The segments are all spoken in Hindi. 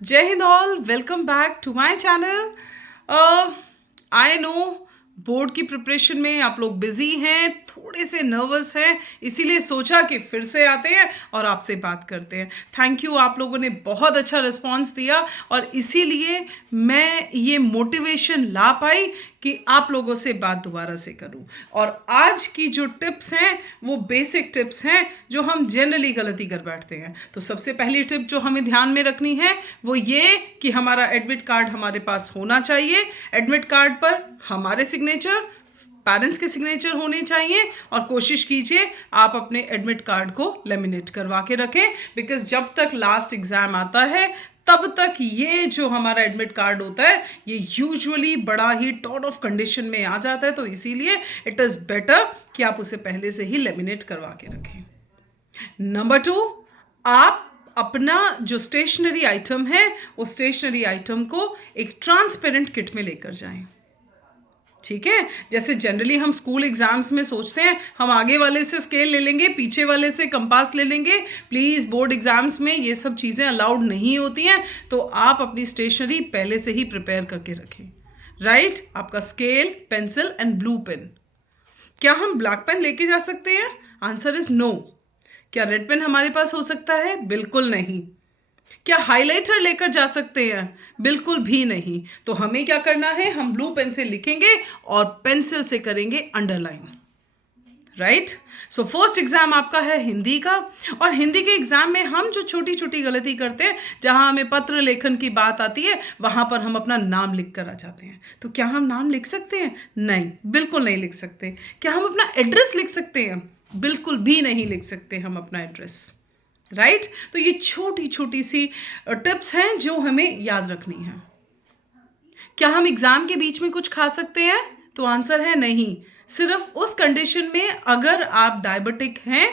जय Hind all, welcome back to my channel. I know board की प्रिपरेशन में आप लोग बिजी हैं, थोड़े से नर्वस हैं, इसीलिए सोचा कि फिर से आते हैं और आपसे बात करते हैं। थैंक यू, आप लोगों ने बहुत अच्छा रिस्पांस दिया और इसीलिए मैं ये मोटिवेशन ला पाई कि आप लोगों से बात दोबारा से करूं। और आज की जो टिप्स हैं वो बेसिक टिप्स हैं जो हम जनरली गलती कर बैठते हैं। तो सबसे पहली टिप जो हमें ध्यान में रखनी है वो ये कि हमारा एडमिट कार्ड हमारे पास होना चाहिए। एडमिट कार्ड पर हमारे सिग्नेचर, पेरेंट्स के सिग्नेचर होने चाहिए और कोशिश कीजिए आप अपने एडमिट कार्ड को लेमिनेट करवा के रखें, बिकॉज जब तक लास्ट एग्ज़ाम आता है तब तक ये जो हमारा एडमिट कार्ड होता है ये यूजुअली बड़ा ही टॉन ऑफ कंडीशन में आ जाता है। तो इसीलिए इट इज़ बेटर कि आप उसे पहले से ही लेमिनेट करवा के रखें। नंबर 2, आप अपना जो स्टेशनरी आइटम है वो स्टेशनरी आइटम को एक ट्रांसपेरेंट किट में लेकर जाएं। ठीक है, जैसे जनरली हम स्कूल एग्जाम्स में सोचते हैं हम आगे वाले से स्केल ले लेंगे, पीछे वाले से कंपास ले लेंगे। प्लीज़, बोर्ड एग्जाम्स में ये सब चीज़ें अलाउड नहीं होती हैं, तो आप अपनी स्टेशनरी पहले से ही प्रिपेयर करके रखें। राइट, आपका scale, pencil and blue pen. क्या हम ब्लैक पेन लेके जा सकते हैं? Answer is no. क्या रेड पेन हमारे पास हो सकता है? बिल्कुल नहीं। क्या हाइलाइटर लेकर जा सकते हैं? बिल्कुल भी नहीं। तो हमें क्या करना है, हम ब्लू पेन से लिखेंगे और पेंसिल से करेंगे underline. Right, so first exam आपका है हिंदी का, और हिंदी के एग्जाम में हम जो छोटी छोटी गलती करते हैं, जहां हमें पत्र लेखन की बात आती है वहां पर हम अपना नाम लिख कर आ जाते हैं। तो क्या हम नाम लिख सकते हैं? नहीं, बिल्कुल नहीं लिख सकते। क्या हम अपना एड्रेस लिख सकते हैं? बिल्कुल भी नहीं लिख सकते हम अपना एड्रेस। राइट, तो ये छोटी छोटी सी टिप्स हैं जो हमें याद रखनी है। क्या हम एग्जाम के बीच में कुछ खा सकते हैं? तो आंसर है नहीं। सिर्फ उस कंडीशन में अगर आप डायबिटिक हैं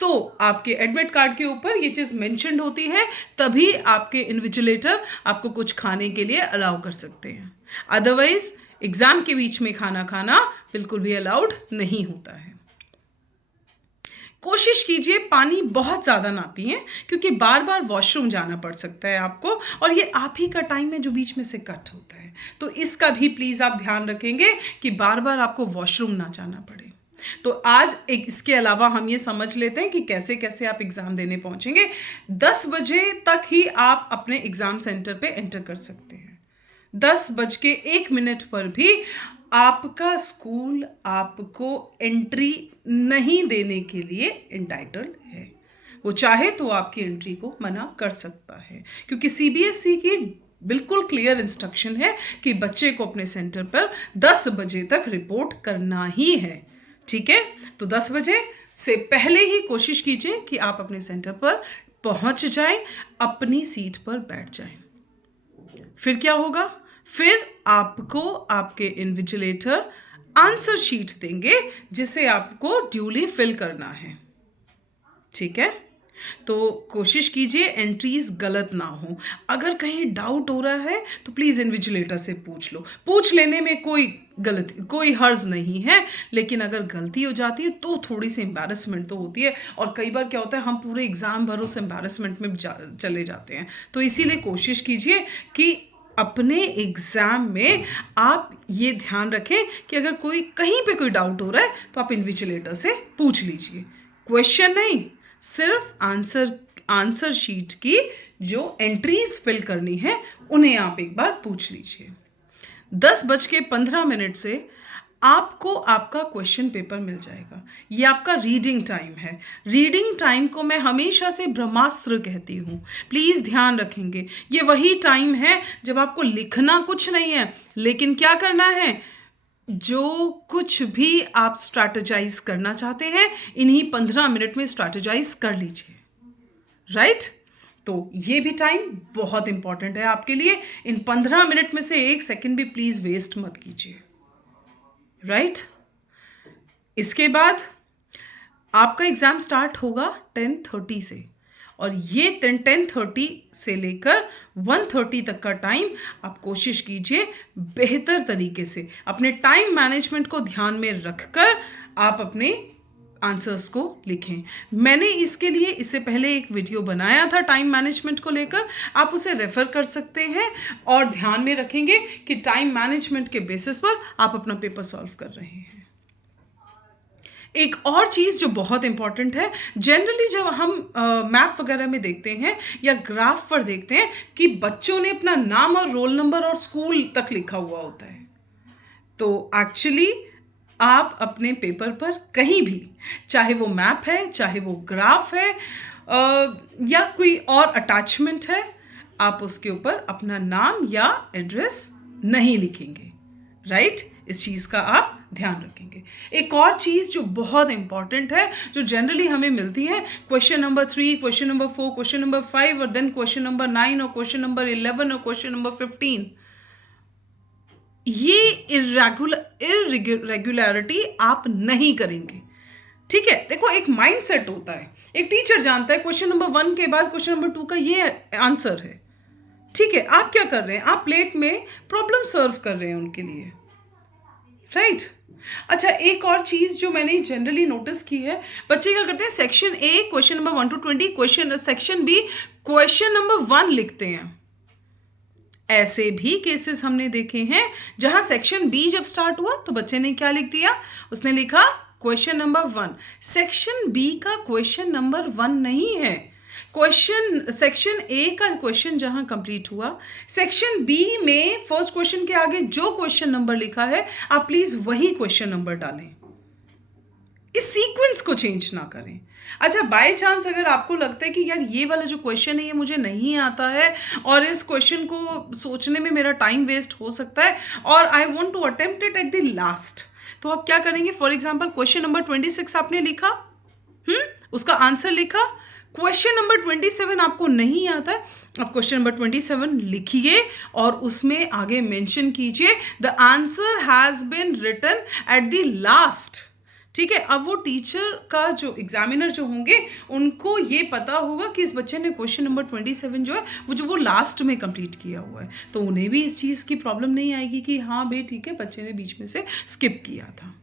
तो आपके एडमिट कार्ड के ऊपर ये चीज़ मेंशन्ड होती है, तभी आपके इन्विजिलेटर आपको कुछ खाने के लिए अलाउ कर सकते हैं। अदरवाइज एग्जाम के बीच में खाना खाना बिल्कुल भी अलाउड नहीं होता है। कोशिश कीजिए पानी बहुत ज़्यादा ना पिएं, क्योंकि बार बार वॉशरूम जाना पड़ सकता है आपको, और ये आप ही का टाइम है जो बीच में से कट होता है। तो इसका भी प्लीज़ आप ध्यान रखेंगे कि बार बार आपको वॉशरूम ना जाना पड़े। तो आज एक इसके अलावा हम ये समझ लेते हैं कि कैसे कैसे आप एग्ज़ाम देने पहुंचेंगे। 10 बजे तक ही आप अपने एग्ज़ाम सेंटर पे एंटर कर सकते हैं। 10:01 पर भी आपका स्कूल आपको एंट्री नहीं देने के लिए एंटाइटल्ड है। वो चाहे तो आपकी एंट्री को मना कर सकता है, क्योंकि सीबीएसई की बिल्कुल क्लियर इंस्ट्रक्शन है कि बच्चे को अपने सेंटर पर 10 बजे तक रिपोर्ट करना ही है। ठीक है, तो 10 बजे से पहले ही कोशिश कीजिए कि आप अपने सेंटर पर पहुंच जाएं, अपनी सीट पर बैठ जाएं। फिर क्या होगा? फिर आपको आपके इन्विजिलेटर आंसर शीट देंगे जिसे आपको ड्यूली फिल करना है। ठीक है, तो कोशिश कीजिए एंट्रीज गलत ना हो। अगर कहीं डाउट हो रहा है तो प्लीज़ इन्विजिलेटर से पूछ लो। पूछ लेने में कोई हर्ज नहीं है, लेकिन अगर गलती हो जाती है तो थोड़ी सी एम्बैरसमेंट तो होती है, और कई बार क्या होता है हम पूरे एग्ज़ाम भर उस एम्बैरसमेंट में चले जाते हैं। तो इसीलिए कोशिश कीजिए कि अपने एग्ज़ाम में आप ये ध्यान रखें कि अगर कहीं पे कोई डाउट हो रहा है तो आप इन्विजिलेटर से पूछ लीजिए। क्वेश्चन नहीं, सिर्फ आंसर शीट की जो एंट्रीज फिल करनी है उन्हें आप एक बार पूछ लीजिए। 10:15 से आपको आपका क्वेश्चन पेपर मिल जाएगा। ये आपका रीडिंग टाइम है। रीडिंग टाइम को मैं हमेशा से ब्रह्मास्त्र कहती हूँ, प्लीज़ ध्यान रखेंगे। ये वही टाइम है जब आपको लिखना कुछ नहीं है, लेकिन क्या करना है, जो कुछ भी आप स्ट्रैटेजाइज करना चाहते हैं इन्हीं 15 मिनट में स्ट्रैटेजाइज कर लीजिए। राइट, तो ये भी टाइम बहुत इंपॉर्टेंट है आपके लिए। इन 15 मिनट में से 1 सेकंड भी प्लीज़ वेस्ट मत कीजिए। राइट, इसके बाद आपका एग्ज़ाम स्टार्ट होगा 10:30 से, और ये 10:30 से लेकर 1:30 तक का टाइम आप कोशिश कीजिए बेहतर तरीके से अपने टाइम मैनेजमेंट को ध्यान में रखकर आप अपने आंसर्स को लिखें। मैंने इसके लिए इससे पहले एक वीडियो बनाया था टाइम मैनेजमेंट को लेकर, आप उसे रेफ़र कर सकते हैं और ध्यान में रखेंगे कि टाइम मैनेजमेंट के बेसिस पर आप अपना पेपर सॉल्व कर रहे हैं। एक और चीज़ जो बहुत इंपॉर्टेंट है, जनरली जब हम मैप वगैरह में देखते हैं या ग्राफ पर देखते हैं कि बच्चों ने अपना नाम और रोल नंबर और स्कूल तक लिखा हुआ होता है, तो एक्चुअली आप अपने पेपर पर कहीं भी, चाहे वो मैप है, चाहे वो ग्राफ है या कोई और अटैचमेंट है, आप उसके ऊपर अपना नाम या एड्रेस नहीं लिखेंगे, राइट? इस चीज़ का आप ध्यान रखेंगे। एक और चीज़ जो बहुत इंपॉर्टेंट है, जो जनरली हमें मिलती है, question number 3, question number 4, question number 5 और देन क्वेश्चन नंबर 9 और क्वेश्चन नंबर 11 और क्वेश्चन नंबर 15, ये इरेगुलरिटी आप नहीं करेंगे, ठीक है? देखो, एक माइंडसेट होता है, एक टीचर जानता है क्वेश्चन नंबर 1 के बाद क्वेश्चन नंबर 2 का ये आंसर है, ठीक है? आप क्या कर रहे हैं? आप प्लेट में प्रॉब्लम सर्व कर रहे हैं उनके लिए, राइट? अच्छा, एक और चीज़ जो मैंने जनरली नोटिस की है, बच्चे क्या करते हैं, section A question number 1 to 20, question section B question number 1 लिखते हैं। ऐसे भी केसेस हमने देखे हैं जहां सेक्शन बी जब स्टार्ट हुआ तो बच्चे ने क्या लिख दिया, उसने लिखा क्वेश्चन नंबर 1। सेक्शन बी का क्वेश्चन नंबर 1 नहीं है, क्वेश्चन सेक्शन ए का क्वेश्चन जहां कंप्लीट हुआ, सेक्शन बी में फर्स्ट क्वेश्चन के आगे जो क्वेश्चन नंबर लिखा है आप प्लीज वही क्वेश्चन नंबर डालें, इस सीक्वेंस को चेंज ना करें। अच्छा, बाय चांस अगर आपको लगता है कि यार ये वाला जो क्वेश्चन है ये मुझे नहीं आता है और इस क्वेश्चन को सोचने में मेरा टाइम वेस्ट हो सकता है और I want to attempt it at the last, तो आप क्या करेंगे? फॉर एग्जांपल क्वेश्चन नंबर 26 आपने लिखा, उसका आंसर लिखा, क्वेश्चन नंबर 27 आपको नहीं आता है, आप क्वेश्चन नंबर 27 लिखिए और उसमें आगे मेंशन कीजिए the answer has been written at the last, ठीक है? अब वो टीचर का जो एग्जामिनर जो होंगे उनको ये पता होगा कि इस बच्चे ने क्वेश्चन नंबर 27 जो है वो लास्ट में कंप्लीट किया हुआ है, तो उन्हें भी इस चीज़ की प्रॉब्लम नहीं आएगी कि हाँ भाई ठीक है, बच्चे ने बीच में से स्किप किया था,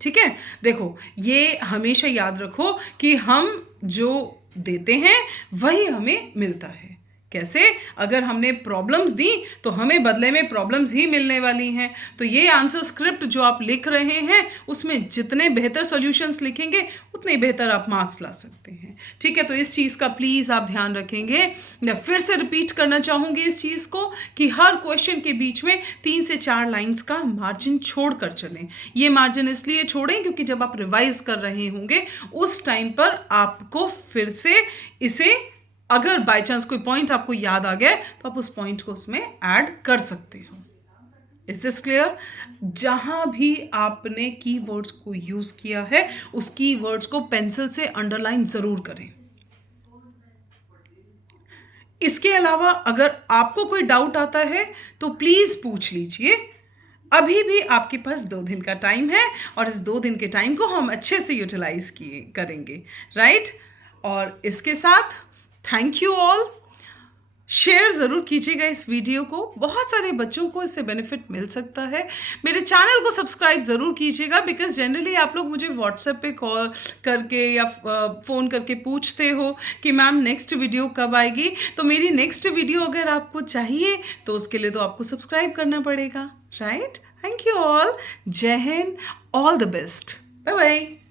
ठीक है? देखो, ये हमेशा याद रखो कि हम जो देते हैं वही हमें मिलता है। कैसे? अगर हमने प्रॉब्लम्स दी तो हमें बदले में प्रॉब्लम्स ही मिलने वाली हैं, तो ये आंसर स्क्रिप्ट जो आप लिख रहे हैं उसमें जितने बेहतर सॉल्यूशंस लिखेंगे उतने बेहतर आप मार्क्स ला सकते हैं, ठीक है? तो इस चीज़ का प्लीज़ आप ध्यान रखेंगे। मैं फिर से रिपीट करना चाहूँगी इस चीज़ को कि हर क्वेश्चन के बीच में 3 से 4 लाइन्स का मार्जिन छोड़ कर चलें। ये मार्जिन इसलिए छोड़ें क्योंकि जब आप रिवाइज कर रहे होंगे उस टाइम पर आपको फिर से इसे, अगर बाय चांस कोई पॉइंट आपको याद आ गया तो आप उस पॉइंट को उसमें ऐड कर सकते हो। Is this clear? जहां भी आपने कीवर्ड्स को यूज किया है उस कीवर्ड्स को पेंसिल से अंडरलाइन जरूर करें। इसके अलावा अगर आपको कोई डाउट आता है तो प्लीज पूछ लीजिए, अभी भी आपके पास 2 दिन का टाइम है और इस 2 दिन के टाइम को हम अच्छे से यूटिलाइज करेंगे, राइट? और इसके साथ थैंक यू ऑल। शेयर ज़रूर कीजिएगा इस वीडियो को, बहुत सारे बच्चों को इससे बेनिफिट मिल सकता है। मेरे चैनल को सब्सक्राइब ज़रूर कीजिएगा बिकॉज जनरली आप लोग मुझे व्हाट्सएप पे कॉल करके या फ़ोन करके पूछते हो कि मैम नेक्स्ट वीडियो कब आएगी, तो मेरी नेक्स्ट वीडियो अगर आपको चाहिए तो उसके लिए तो आपको सब्सक्राइब करना पड़ेगा, राइट? Thank you all. जय Hind, all the best, bye bye.